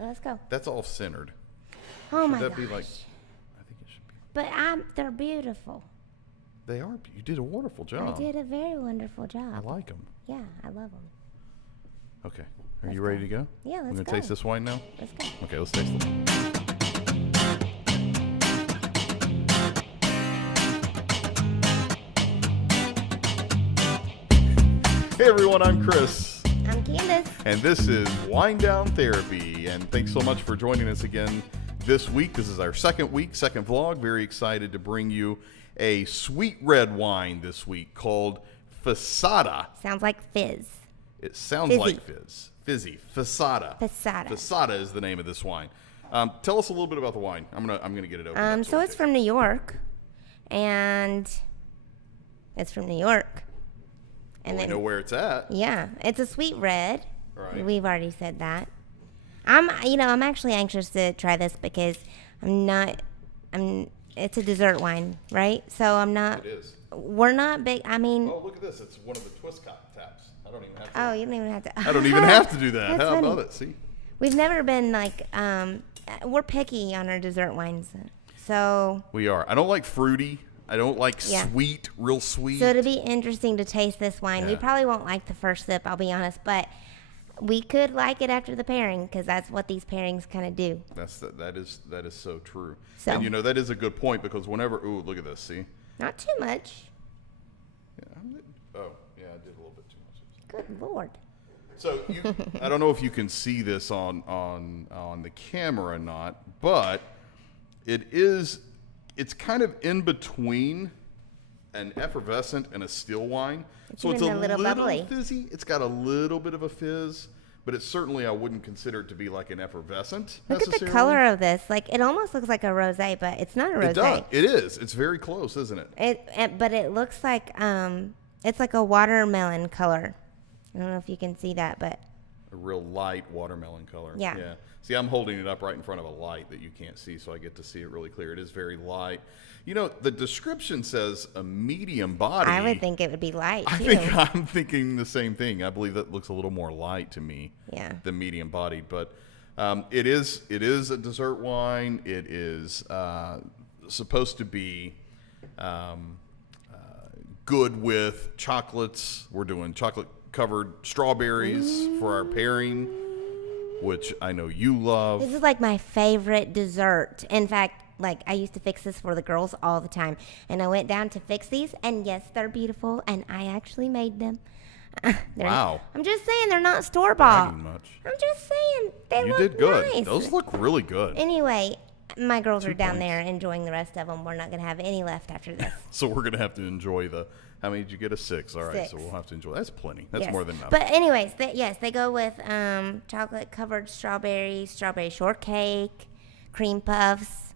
Let's go. That's all centered. Oh my Should that gosh. be like? I think it should be. But they're beautiful. They are. You did a wonderful job. I did a very wonderful job. I like them. Yeah, I love them. Okay. Are Let's you ready go. to go? Yeah, let's We're gonna go. taste this wine now. Let's go. Okay, let's taste it. Hey everyone, I'm Chris. I'm Candace. And this is Wine Down Therapy. And thanks so much for joining us again this week. This is our second vlog. Very excited to bring you a sweet red wine this week called Fissata. Sounds like fizz. It sounds Fizzy. like fizz. Fizzy. Fissata. Fissata. Fissata is the name of this wine. Tell us a little bit about the wine. I'm gonna get it open. So it's from New York, and it's from New York. And We know where it's at. yeah, it's a sweet red. Right. We've already said that. I'm actually anxious to try this because it's a dessert wine, right? So I'm not. It is. We're not big. I mean, Oh, look at this. It's one of the twist taps. I don't even have to. oh, you don't even have to. I don't even have to do that. That's How funny. about it? See? We've never been like, we're picky on our dessert wines. So We are. I don't like fruity. I don't like Yeah. sweet, real sweet. it'll be interesting to taste this wine. Yeah. You probably won't like the first sip, I'll be honest, but we could like it after the pairing because that's what these pairings kind of do. That is so true. So- And that is a good point because whenever look at this, see? Not too much. Yeah, yeah, I did a little bit too much. Good Lord. So I don't know if you can see this on the camera or not, but it's kind of in between an effervescent and a still wine. So it's a even a little bubbly. fizzy. It's got a little bit of a fizz, but it's certainly I wouldn't consider it to be like an effervescent. Look at the necessarily. color of this. Like, it almost looks like a rosé, but it's not a rosé. It does. It is. It's very close, isn't it? But it looks like it's like a watermelon color. I don't know if you can see that, but A real light watermelon color. Yeah. Yeah. See, I'm holding it up right in front of a light that you can't see, so I get to see it really clear. It is very light. The description says a medium body. I would think it would be light too. I'm thinking the same thing. I believe that looks a little more light to me Yeah. than medium bodied. But it is a dessert wine. It is supposed to be good with chocolates. We're doing chocolate covered strawberries for our pairing, which I know you love. This is like my favorite dessert. In fact, like I used to fix this for the girls all the time. And I went down to fix these, and yes, they're beautiful, and I actually made them. Wow. I'm just saying they're not store-bought. Bragging much. I'm just saying they You look did good. nice. Those look really good. Anyway, my girls 2 are down points. there enjoying the rest of them. We're not going to have any left after this. So we're gonna have to enjoy how many did you get? A 6. All right, 6. so we'll have to enjoy. That's plenty. That's Yes. more than enough. But anyways, they go with chocolate-covered strawberries, strawberry shortcake, cream puffs.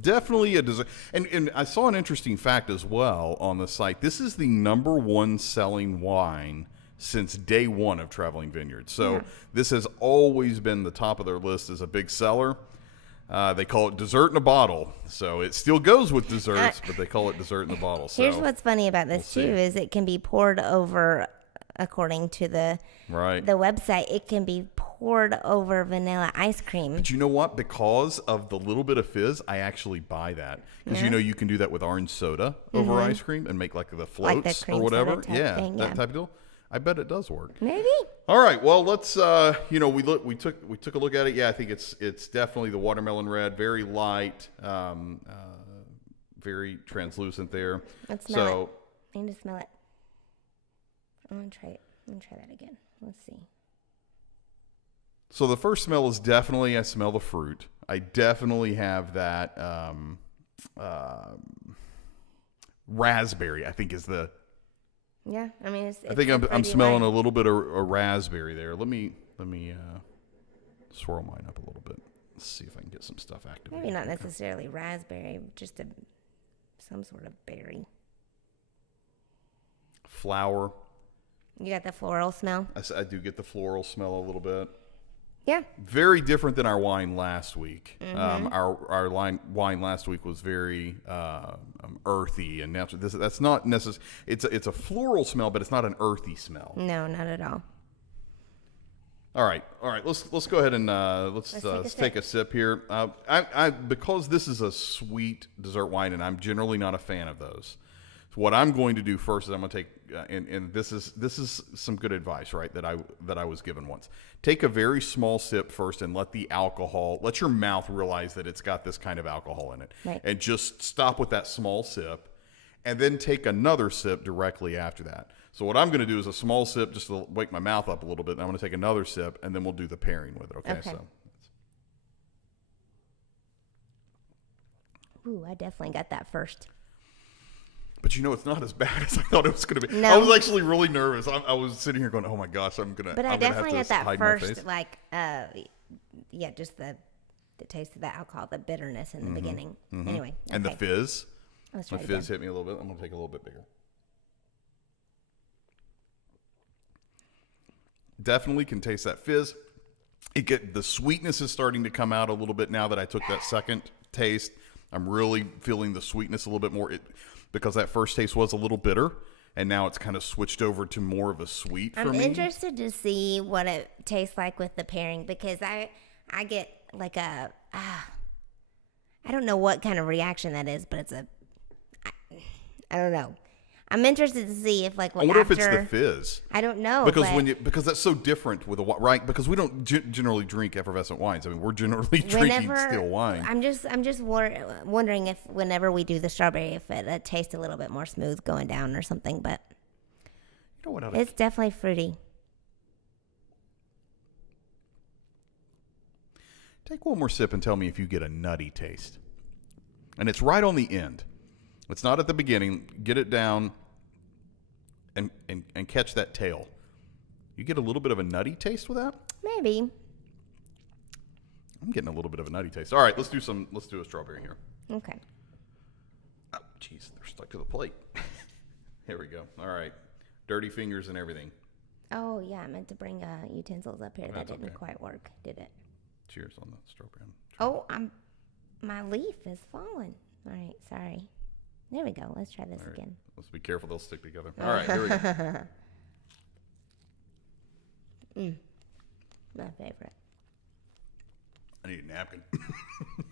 Definitely a dessert. And I saw an interesting fact as well on the site. This is the #1 selling wine since day one of Traveling Vineyard. So this has always been the top of their list as a big seller. They call it dessert in a bottle. So it still goes with desserts, but they call it dessert in a bottle. So Here's what's funny about this we'll too see. is it can be poured over, according to the right. website, it can be poured over vanilla ice cream. But you know what? Because of the little bit of fizz, I actually buy that. Because you can do that with orange soda over ice cream and make like the floats cream or whatever. soda type Yeah, thing, that yeah. type of deal. I bet it does work. Maybe. All right. Well, let's. We took a look at it. Yeah, I think it's definitely the watermelon red. Very light. Very translucent there. Let's smell it. I need to smell it. I'm gonna try it. I'm gonna try that again. Let's see. So the first smell is definitely I smell the fruit. I definitely have that raspberry. I think is the. Yeah, I mean, I think I'm smelling a little bit of a raspberry there. Let me swirl mine up a little bit. Let's see if I can get some stuff activated. Maybe not necessarily raspberry, just some sort of berry. Flower. You got the floral smell? I do get the floral smell a little bit. Yeah. Very different than our wine last week. Our wine last week was very earthy and natural. That's not necessarily. It's a floral smell, but it's not an earthy smell. No, not at all. All right. Let's go ahead and let's take a sip here. I because this is a sweet dessert wine, and I'm generally not a fan of those. So what I'm going to do first is I'm going to take and this is some good advice, right? That I was given once. Take a very small sip first, and let your mouth realize that it's got this kind of alcohol in it, right. And just stop with that small sip, and then take another sip directly after that. So what I'm going to do is a small sip just to wake my mouth up a little bit. And I'm going to take another sip, and then we'll do the pairing with it. Okay. So. Ooh, I definitely got that first. But it's not as bad as I thought it was going to be. No. I was actually really nervous. I was sitting here going, "Oh my gosh, I'm gonna." But I definitely got that first, just the taste of the alcohol, the bitterness in the beginning. Mm-hmm. Anyway, okay. And the fizz. Let's try the fizz hit me a little bit. I'm gonna take a little bit bigger. Definitely can taste that fizz. The sweetness is starting to come out a little bit now that I took that second taste. I'm really feeling the sweetness a little bit more because that first taste was a little bitter, and now it's kind of switched over to more of a sweet for me. I'm interested to see what it tastes like with the pairing, because I get like I don't know what kind of reaction that is, but I don't know. I'm interested to see if I wonder if it's the fizz. I don't know, because that's so different with a wine, right? Because we don't generally drink effervescent wines. I mean, we're generally drinking still wine. I'm just wondering if whenever we do the strawberry, if it tastes a little bit more smooth going down or something. But it's definitely fruity. Take one more sip and tell me if you get a nutty taste. And it's right on the end. It's not at the beginning. Get it down and catch that tail. You get a little bit of a nutty taste with that? Maybe. I'm getting a little bit of a nutty taste. All right, let's do a strawberry here. Okay. Oh, jeez, they're stuck to the plate. Here we go. All right. Dirty fingers and everything. Oh, yeah, I meant to bring utensils up here. That didn't quite work, did it? Cheers on the strawberry. Oh, my leaf is falling. All right, sorry. There we go. Let's try this again. Let's be careful. They'll stick together. All right, here we go. My favorite. I need a napkin.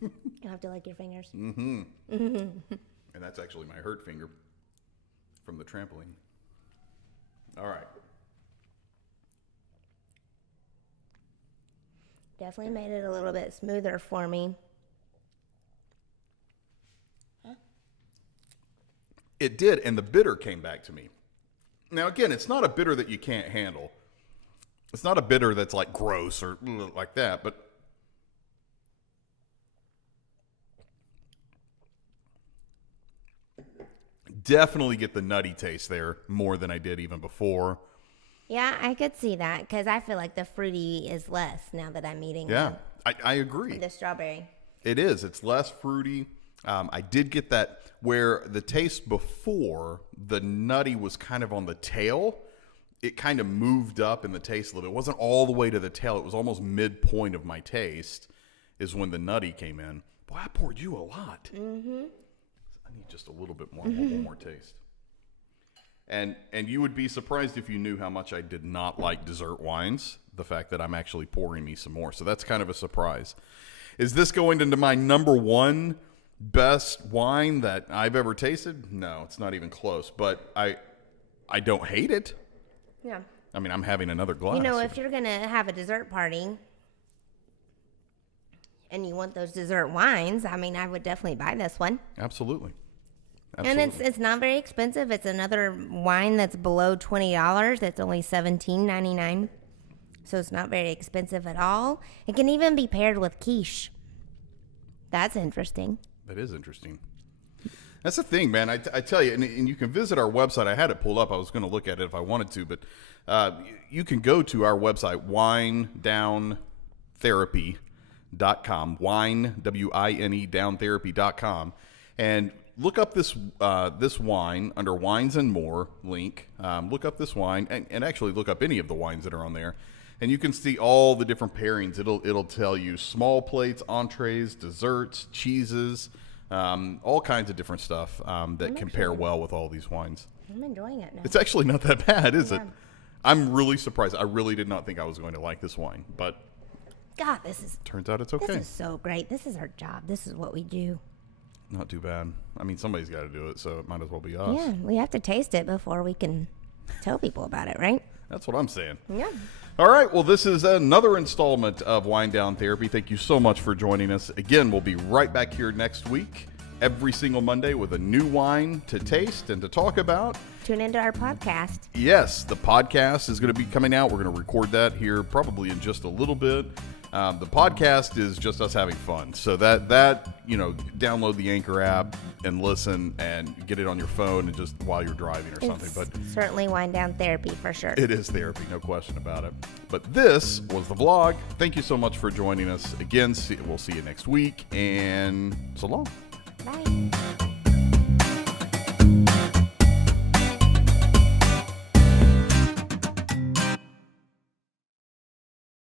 You have to lick your fingers. Mm-hmm. And that's actually my hurt finger from the trampoline. All right. Definitely made it a little bit smoother for me. It did, and the bitter came back to me. Now, again, it's not a bitter that you can't handle. It's not a bitter that's like gross or like that, but definitely get the nutty taste there more than I did even before. Yeah, I could see that, because I feel like the fruity is less now that I'm eating. Yeah, I agree. The strawberry. It is. It's less fruity. I did get that where the taste before, the nutty was kind of on the tail. It kind of moved up in the taste a little bit. It wasn't all the way to the tail. It was almost midpoint of my taste is when the nutty came in. Boy, I poured you a lot. Mm-hmm. I need just a little bit more, one more taste. And you would be surprised if you knew how much I did not like dessert wines, the fact that I'm actually pouring me some more. So that's kind of a surprise. Is this going into my number one best wine that I've ever tasted? No, it's not even close. But I don't hate it. Yeah. I mean, I'm having another glass. You know, if you're going to have a dessert party and you want those dessert wines, I mean, I would definitely buy this one. Absolutely. And it's not very expensive. It's another wine that's below $20. It's only $17.99. So it's not very expensive at all. It can even be paired with quiche. That's interesting. That is interesting. That's the thing, man. I tell you, and you can visit our website. I had it pulled up. I was going to look at it if I wanted to, but you can go to our website, winedowntherapy.com, wine, W-I-N-E, downtherapy.com, and look up this wine under Wines and More link. Look up this wine, and actually look up any of the wines that are on there, and you can see all the different pairings. It'll tell you small plates, entrees, desserts, cheeses, all kinds of different stuff that can pair well with all these wines. I'm enjoying it now. It's actually not that bad, is it? I'm really surprised. I really did not think I was going to like this wine, but God, turns out it's okay. This is so great. This is our job. This is what we do. Not too bad. I mean, somebody's got to do it, so it might as well be us. Yeah, we have to taste it before we can tell people about it, right? That's what I'm saying. Yeah. All right. Well, this is another installment of Wine Down Therapy. Thank you so much for joining us. Again, we'll be right back here next week, every single Monday, with a new wine to taste and to talk about. Tune into our podcast. Yes, the podcast is going to be coming out. We're going to record that here probably in just a little bit. The podcast is just us having fun. So that download the Anchor app and listen and get it on your phone and just while you're driving or something. But certainly wind down therapy for sure. it is therapy, no question about it. But this was the vlog. Thank you so much for joining us. Again, we'll see you next week, and so long. Bye.